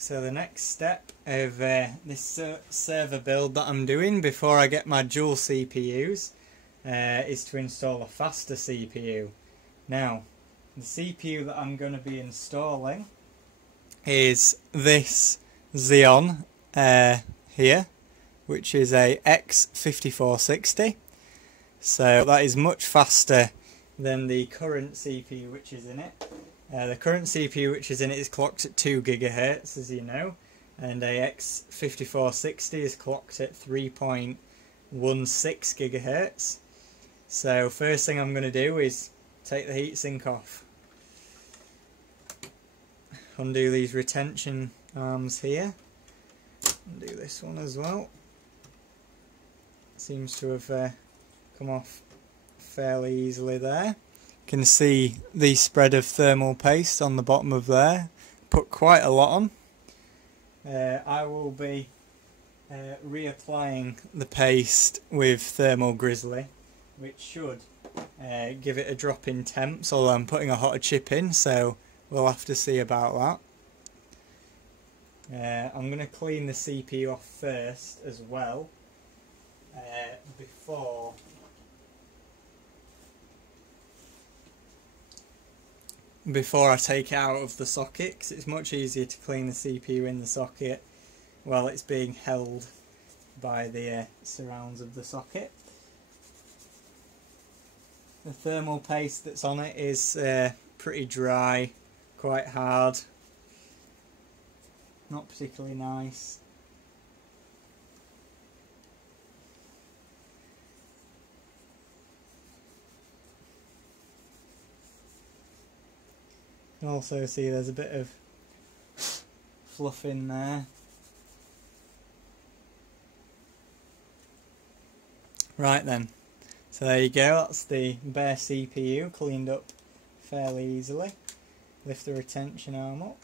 So the next step of this server build that I'm doing before I get my dual CPUs is to install a faster CPU. Now, the CPU that I'm going to be installing is this Xeon here, which is a X5460. So that is much faster than the current CPU which is in it. The current CPU which is in it is clocked at 2 GHz, as you know, and a X5460 is clocked at 3.16 GHz. So first thing I'm going to do is take the heatsink off. Undo these retention arms here. Undo this one as well. Seems to have come off fairly easily there. You can see the spread of thermal paste on the bottom of there. Put quite a lot on. I will be reapplying the paste with thermal grizzly, which should give it a drop in temps, although I'm putting a hotter chip in, so we'll have to see about that. I'm going to clean the CPU off first as well, before I take it out of the socket, because it's much easier to clean the CPU in the socket while it's being held by the surrounds of the socket. The thermal paste that's on it is pretty dry, quite hard, not particularly nice. You can also see there's a bit of fluff in there. Right then, so there you go, that's the bare CPU cleaned up fairly easily. Lift the retention arm up.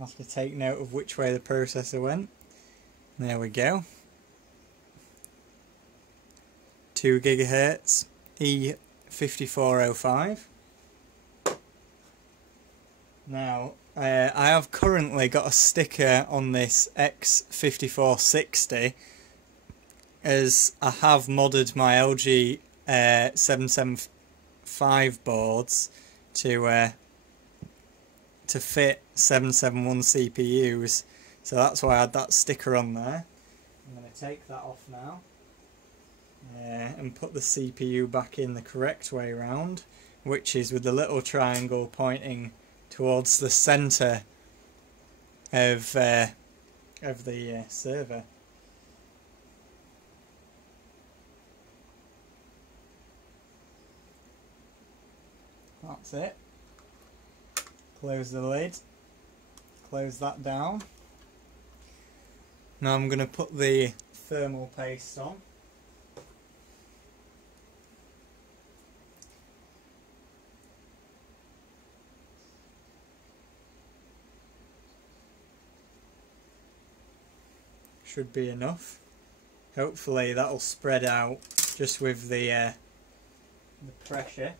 I'll have to take note of which way the processor went. There we go. 2 GHz, E5405. Now, I have currently got a sticker on this X5460, as I have modded my LG 775 boards to fit 771 CPUs, so that's why I had that sticker on there. I'm going to take that off now and put the CPU back in the correct way round, which is with the little triangle pointing towards the centre of the server. That's it. Close the lid, close that down. Now I'm going to put the thermal paste on. Should be enough. Hopefully that'll spread out just with the pressure.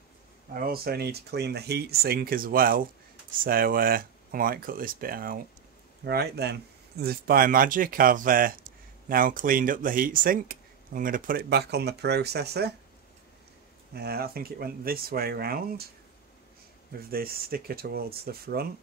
I also need to clean the heatsink as well, so I might cut this bit out. Right then, as if by magic I've now cleaned up the heatsink. I'm going to put it back on the processor. I think it went this way round with this sticker towards the front.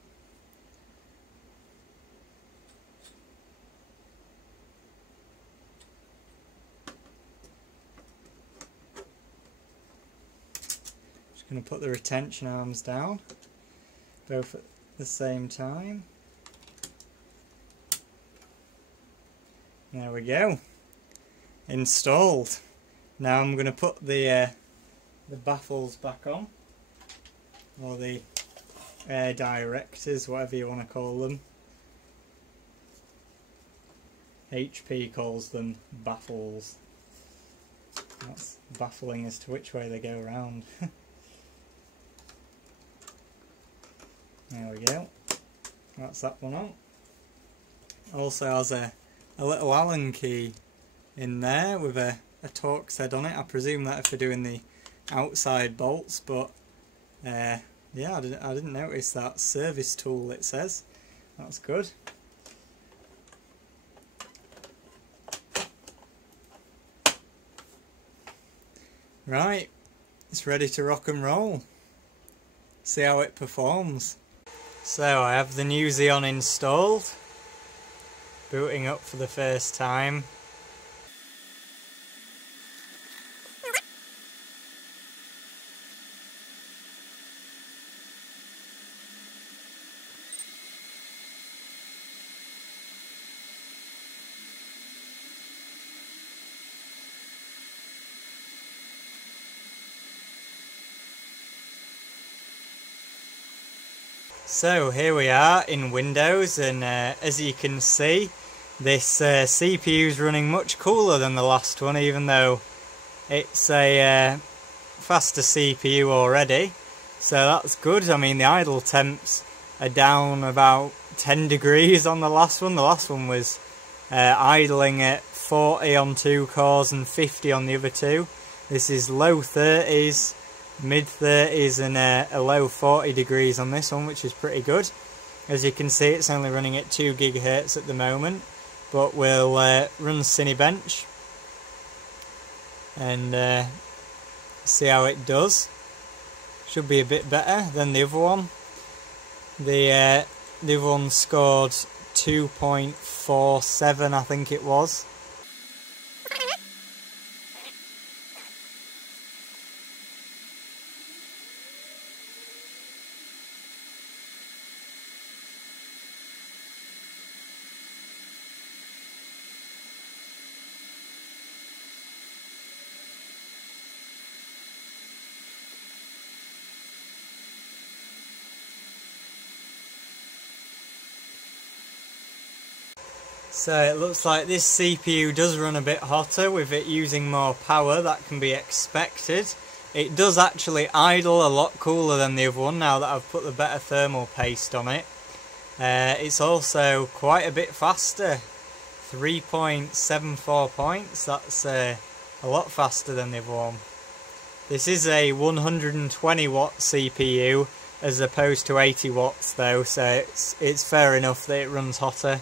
Going to put the retention arms down, both at the same time. There we go, installed. Now I'm going to put the baffles back on, or the air directors, whatever you want to call them. HP calls them baffles. That's baffling as to which way they go around. There we go, that's that one on. Also has a little Allen key in there with a Torx head on it. I presume that if we're doing the outside bolts, but Yeah, I didn't notice that service tool, it says. That's good. Right, it's ready to rock and roll. See how it performs. So I have the new Xeon installed, booting up for the first time. So here we are in Windows, and as you can see, this CPU is running much cooler than the last one, even though it's a faster CPU already. So that's good. I mean, the idle temps are down about 10 degrees on the last one. The last one was idling at 40 on 2 cores and 50 on the other two. This is low 30s. Mid 30s and a low 40 degrees on this one, which is pretty good. As you can see, it's only running at 2 GHz at the moment, but we'll run Cinebench and see how it does. Should be a bit better than the other one. The other one scored 2.47, I think it was. So it looks like this CPU does run a bit hotter with it using more power. That can be expected. It does actually idle a lot cooler than the other one now that I've put the better thermal paste on it. It's also quite a bit faster, 3.74 points. That's a lot faster than the other one. This is a 120 watt CPU as opposed to 80 watts though, so it's fair enough that it runs hotter.